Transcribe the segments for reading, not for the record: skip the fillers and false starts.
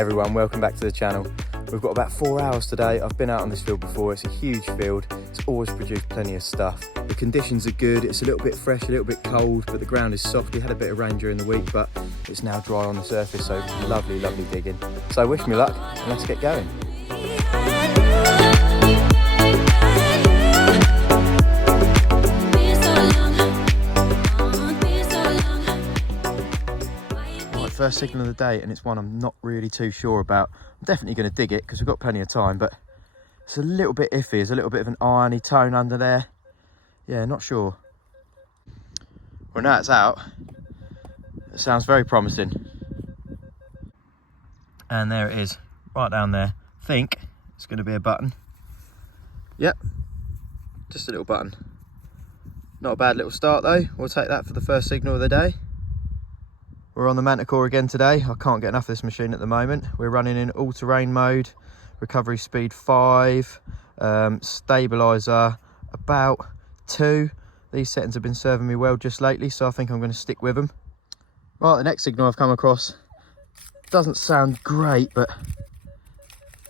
everyone, welcome back to the channel. We've got about 4 hours today. I've been out on this field before. It's a huge field. It's always produced plenty of stuff. The conditions are good. It's a little bit fresh, a little bit cold, but the ground is soft. We had a bit of rain during the week, but it's now dry on the surface, so lovely, lovely digging. So wish me luck and let's get going. First signal of the day, and it's one I'm not really too sure about. I'm definitely going to dig it because we've got plenty of time, but it's a little bit iffy. There's a little bit of an irony tone under there. Yeah, not sure. Well, now it's out. It sounds very promising. And there it is, right down there. I think it's going to be a button. Yep, just a little button. Not a bad little start though. We'll take that for the first signal of the day. We're on the Manticore again today. I can't get enough of this machine at the moment. We're running in all-terrain mode, recovery speed 5, stabilizer about 2. These settings have been serving me well just lately, so I think I'm going to stick with them. Right, the next signal I've come across doesn't sound great, but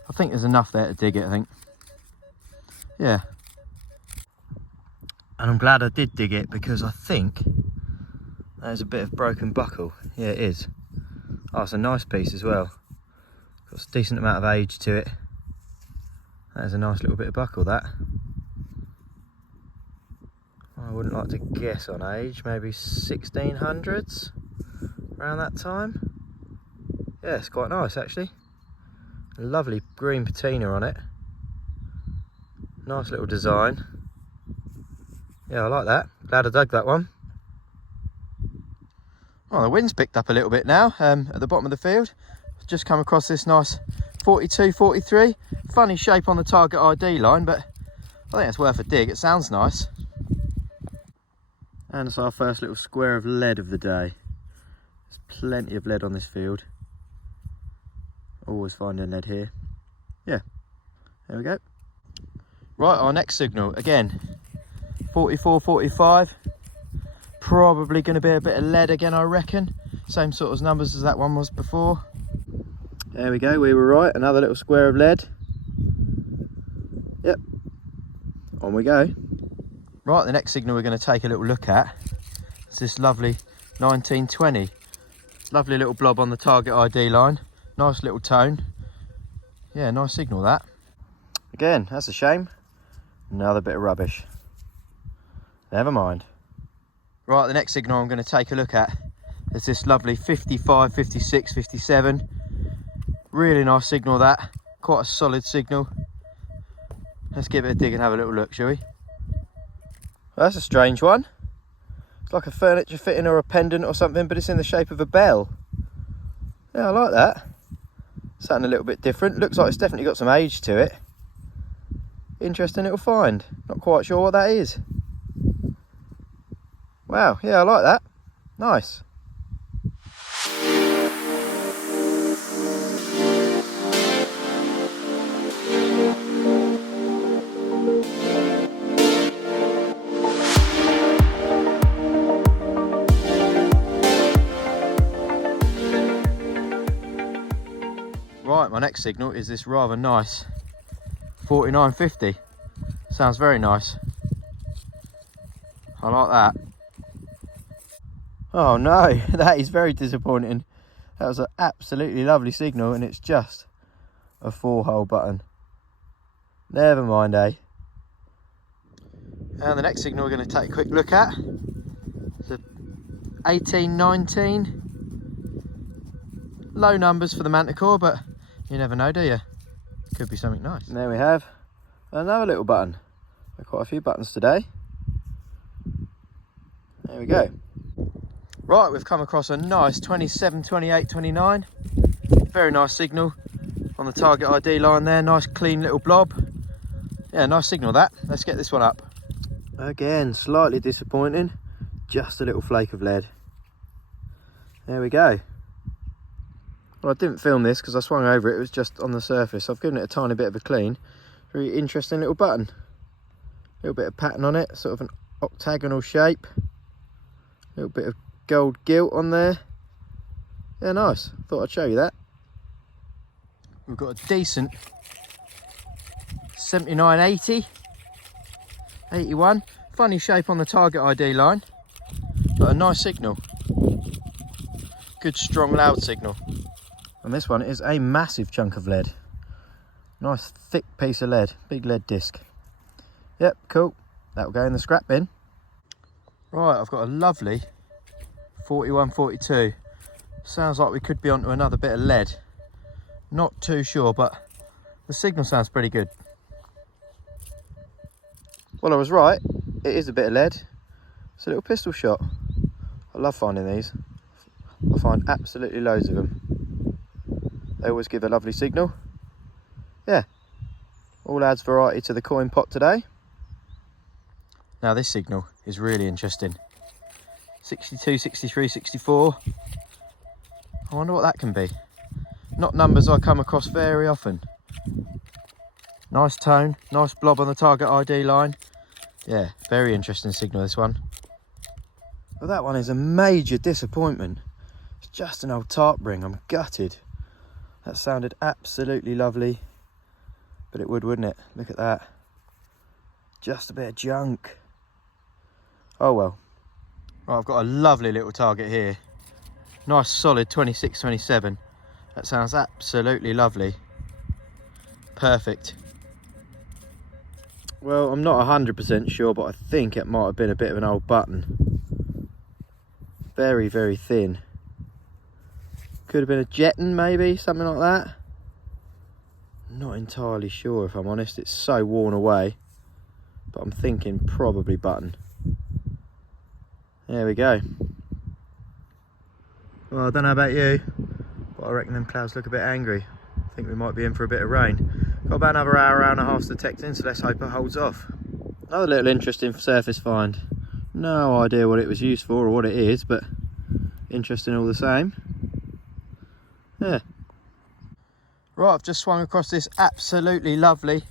I think there's enough there to dig it, I think. Yeah. And I'm glad I did dig it because I think there's a bit of broken buckle. Yeah, it is. Oh, it's a nice piece as well. Got a decent amount of age to it. There's a nice little bit of buckle, that. I wouldn't like to guess on age, maybe 1600s, around that time. Yeah, it's quite nice actually. A lovely green patina on it. Nice little design. Yeah, I like that. Glad I dug that one. Well, the wind's picked up a little bit now at the bottom of the field. Just come across this nice 42, 43. Funny shape on the target ID line, but I think it's worth a dig. It sounds nice. And it's our first little square of lead of the day. There's plenty of lead on this field. Always finding lead here. Yeah, there we go. Right, our next signal, again, 44, 45. Probably going to be a bit of lead again, I reckon. Same sort of numbers as that one was before. There we go, we were right. Another little square of lead. Yep, on we go. Right, the next signal we're going to take a little look at is this lovely 1920. Lovely little blob on the target ID line. Nice little tone. Yeah, nice signal that. Again, that's a shame. Another bit of rubbish. Never mind. Right, the next signal I'm going to take a look at is this lovely 55, 56, 57. Really nice signal that. Quite a solid signal. Let's give it a dig and have a little look, shall we? Well, that's a strange one. It's like a furniture fitting or a pendant or something, but it's in the shape of a bell. Yeah, I like that. Something a little bit different. Looks like it's definitely got some age to it. Interesting little find. Not quite sure what that is. Wow, yeah, I like that. Nice. Right, my next signal is this rather nice 4950. Sounds very nice. I like that. Oh no, that is very disappointing. That was an absolutely lovely signal and it's just a 4-hole button. Never mind, eh? And the next signal we're going to take a quick look at is a 1819. Low numbers for the Manticore, but you never know, do you? Could be something nice. And there we have another little button. There are quite a few buttons today. There we go. Right, we've come across a nice 27, 28, 29. Very nice signal on the target ID line there. Nice clean little blob. Yeah, nice signal that. Let's get this one up. Again, slightly disappointing. Just a little flake of lead. There we go. Well, I didn't film this because I swung over it. It was just on the surface. I've given it a tiny bit of a clean. Very interesting little button. A little bit of pattern on it. Sort of an octagonal shape. A little bit of gold gilt on there. Yeah, nice. Thought I'd show you that. we've got a decent 79, 80, 81. Funny shape on the target ID line, but a nice signal. Good strong loud signal. And this one is a massive chunk of lead. Nice thick piece of lead, big lead disc. Yep, cool. That'll go in the scrap bin. Right, I've got a lovely 41, 42. Sounds like we could be onto another bit of lead. Not too sure, but the signal sounds pretty good. Well, I was right. It is a bit of lead. It's a little pistol shot. I love finding these. I find absolutely loads of them. They always give a lovely signal. Yeah, all adds variety to the coin pot today. Now this signal is really interesting. 62, 63, 64. I wonder what that can be. Not numbers I come across very often. Nice tone, nice blob on the target ID line. Yeah, very interesting signal, this one. Well, that one is a major disappointment. It's just an old tarp ring. I'm gutted. That sounded absolutely lovely. But it would, wouldn't it? Look at that. Just a bit of junk. Oh well. Right, I've got a lovely little target here. Nice solid 26, 27. That sounds absolutely lovely. Perfect. Well, I'm not 100% sure, but I think it might have been a bit of an old button. Very, very thin. Could have been a jetton maybe, something like that. Not entirely sure, if I'm honest. It's so worn away, but I'm thinking probably button. There we go. Well, I don't know about you, but I reckon them clouds look a bit angry. I think we might be in for a bit of rain. Got about another hour and a half detecting, so let's hope it holds off. Another little interesting surface find. No idea what it was used for or what it is, but interesting all the same. Yeah. Right, I've just swung across this absolutely lovely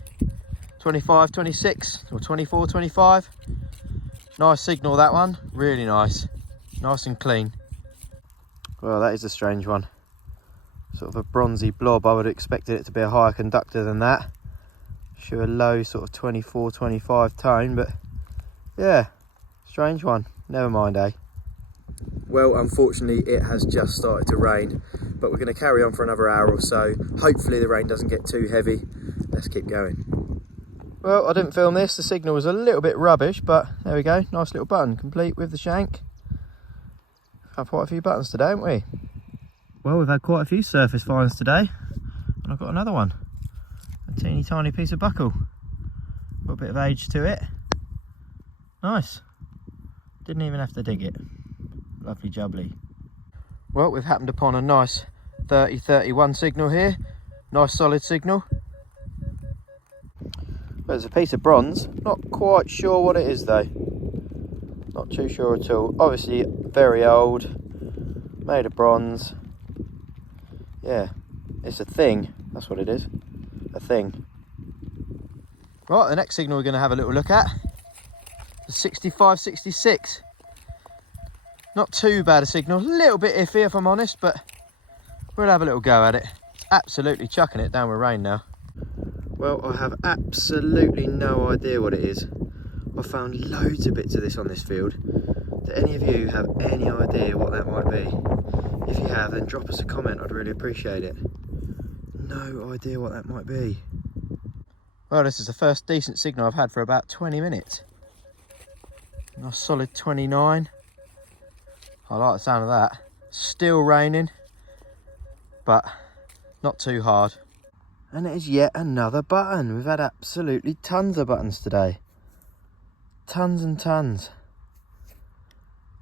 25, 26 or 24, 25. Nice signal, that one. Really nice. Nice and clean. Well, that is a strange one. Sort of a bronzy blob. I would have expected it to be a higher conductor than that. Show a low sort of 24, 25 tone, but yeah, strange one. Never mind, eh? Well, unfortunately, it has just started to rain, but we're going to carry on for another hour or so. Hopefully the rain doesn't get too heavy. Let's keep going. Well, I didn't film this. The signal was a little bit rubbish, but there we go. Nice little button, complete with the shank. Had quite a few buttons today, haven't we? Well, we've had quite a few surface finds today, and I've got another one. A teeny tiny piece of buckle. Got a bit of age to it. Nice. Didn't even have to dig it. Lovely jubbly. Well, we've happened upon a nice 30-31 signal here. Nice solid signal. There's a piece of bronze. Not quite sure what it is though. Not too sure at all. Obviously very old. Made of bronze. Yeah, it's a thing. That's what it is. A thing. Right, the next signal we're going to have a little look at. The 65, 66. Not too bad a signal. A little bit iffy if I'm honest, but we'll have a little go at it. It's absolutely chucking it down with rain now. Well, I have absolutely no idea what it is. I found loads of bits of this on this field. Do any of you have any idea what that might be? If you have, then drop us a comment. I'd really appreciate it. No idea what that might be. Well, this is the first decent signal I've had for about 20 minutes. Nice solid 29. I like the sound of that. Still raining, but not too hard. And it is yet another button. We've had absolutely tons of buttons today. Tons and tons.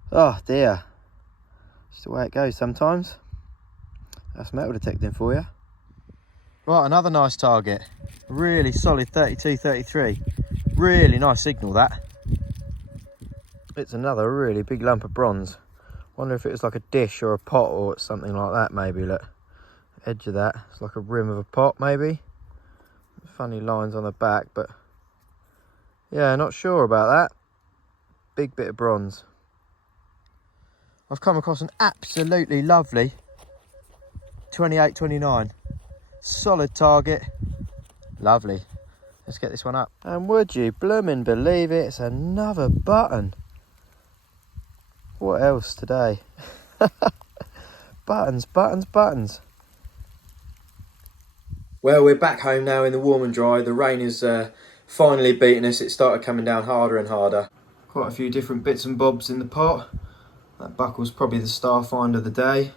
Oh dear. Just the way it goes sometimes. That's metal detecting for you. Right, another nice target. Really solid 32, 33. Really nice signal, that. It's another really big lump of bronze. Wonder if it was like a dish or a pot or something like that maybe. Look, edge of that. It's like a rim of a pot maybe. Funny lines on the back, but yeah, not sure about that. Big bit of bronze. I've come across an absolutely lovely 28, 29. solid target. Lovely. Let's get this one up. And would you bloomin' believe it, it's another button. What else today? Buttons, buttons, buttons. Well, we're back home now in the warm and dry. The rain is finally beating us. It started coming down harder and harder. Quite a few different bits and bobs in the pot. That buckle's probably the star find of the day.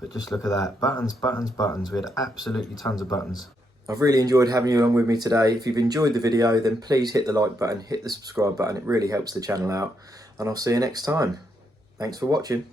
But just look at that. Buttons, buttons, buttons. We had absolutely tons of buttons. I've really enjoyed having you along with me today. If you've enjoyed the video, then please hit the like button, hit the subscribe button. It really helps the channel out. And I'll see you next time. Thanks for watching.